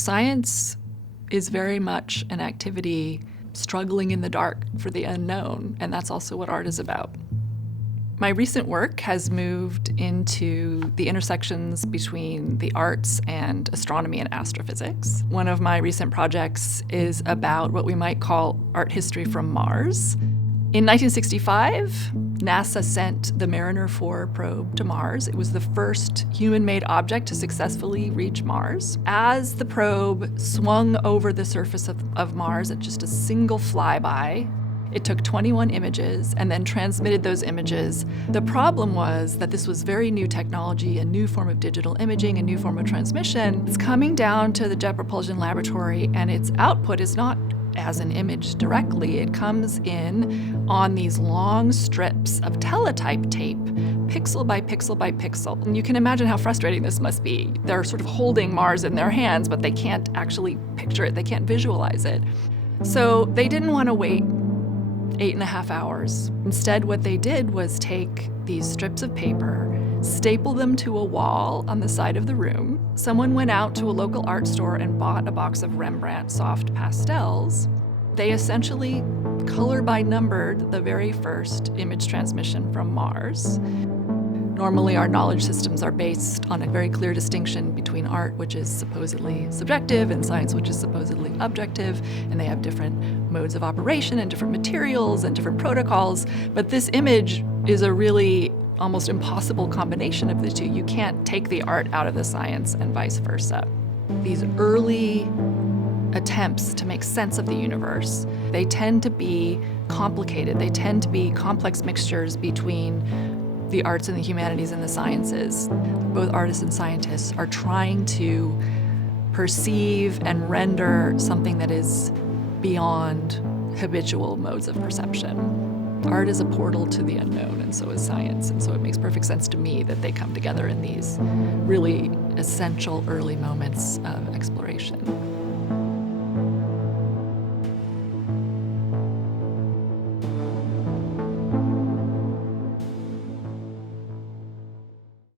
Science is very much an activity struggling in the dark for the unknown, and that's also what art is about. My recent work has moved into the intersections between the arts and astronomy and astrophysics. One of my recent projects is about what we might call art history from Mars. In 1965, NASA sent the Mariner 4 probe to Mars. It was the first human-made object to successfully reach Mars. As the probe swung over the surface of Mars at just a single flyby, it took 21 images and then transmitted those images. The problem was that this was very new technology, a new form of digital imaging, a new form of transmission. It's coming down to the Jet Propulsion Laboratory, and its output is not as an image directly. It comes in on these long strips of teletype tape, pixel by pixel by pixel. And you can imagine how frustrating this must be. They're sort of holding Mars in their hands, but they can't actually picture it. They can't visualize it. So they didn't want to wait 8.5 hours. Instead, what they did was take these strips of paper, staple them to a wall on the side of the room. Someone went out to a local art store and bought a box of Rembrandt soft pastels. They essentially color by numbered the very first image transmission from Mars. Normally, our knowledge systems are based on a very clear distinction between art, which is supposedly subjective, and science, which is supposedly objective, and they have different modes of operation and different materials and different protocols. But this image is a really almost impossible combination of the two. You can't take the art out of the science and vice versa. These early attempts to make sense of the universe, they tend to be complicated. They tend to be complex mixtures between the arts and the humanities and the sciences. Both artists and scientists are trying to perceive and render something that is beyond habitual modes of perception. Art is a portal to the unknown, and so is science, and so it makes perfect sense to me that they come together in these really essential early moments of exploration.